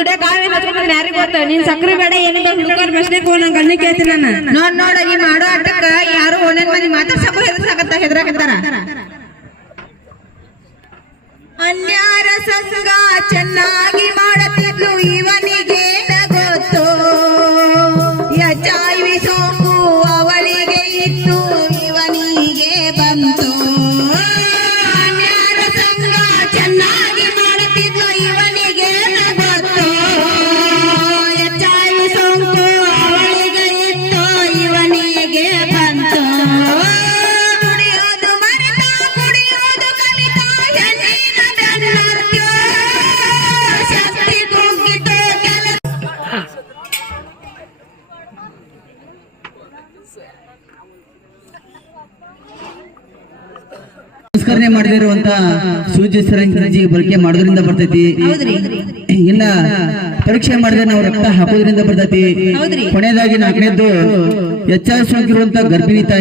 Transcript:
ದುಡಿಯಕ್ ಯಾರಿಗ ಗೊತ್ತ ನೀನ್ ಸಕ್ರಿ ಬೇಡ ಏನಿಲ್ಲ ಹುಡುಗರ ಪ್ರಶ್ನೆ ನಂಗೆ ಗಣ್ಣ ಕೇಳ್ತೀನಿ ನಾನು ನೋಡ ಈ ಮಾಡೋ ಆಟಕ್ಕ ಯಾರು ಒಂದೊಂದ್ ಮಂದಿ ಮಾತಾಡ್ಸಕ್ಕೂ ಹೆದರಾಕತ್ತಾರ ಅನ್ಯಾರ ಸಂಘ ಚೆನ್ನಾಗಿ ಮಾಡತಿದ್ಲು ಇವನಿಗೆ ಗೊತ್ತು ಎಚ್ಐವಿ ಸೋಂಕು ಅವಳಿಗೆ ಇತ್ತು ಇವನಿಗೆ ಬಂತು ಅನ್ಯಾರ ಸಂಘ ಚೆನ್ನಾಗಿ ಮಾಡುತ್ತಿದ್ಲು ಇವನಿಗೆ ಗೊತ್ತು ಎಚ್ಐವಿ ಸೋಂಕು ಅವಳಿಗೆ ಇತ್ತು ಇವನಿಗೆ ಬಂತು ಕುಡಿಯೋದು ಮರೆತ ಕುಡಿಯೋದು ಕಲಿತ ಹೆಣ್ಣಿನ ಬೆನ್ನತ್ತಿ ಶಕ್ತಿ ಕುಗ್ಗಿತು ಸಂಸ್ಕರಣೆ ಮಾಡದಿರುವಂತ ಸೂಜಿ ಸಿರಂಜಿ ಬಳಕೆ ಮಾಡೋದ್ರಿಂದ ಬರ್ತೈತಿ. ಇನ್ನ ಪರೀಕ್ಷೆ ಮಾಡಿದ್ರೆ ನಾವು ರಕ್ತ ಹಾಕೋದ್ರಿಂದ ಬರ್ತೈತಿ. ಕೊನೆಯದಾಗಿ 4ನೇದ್ದು HIV ಸೋಂಕಿರುವಂತ ಗರ್ಭಿಣಿ ತಾಯಿ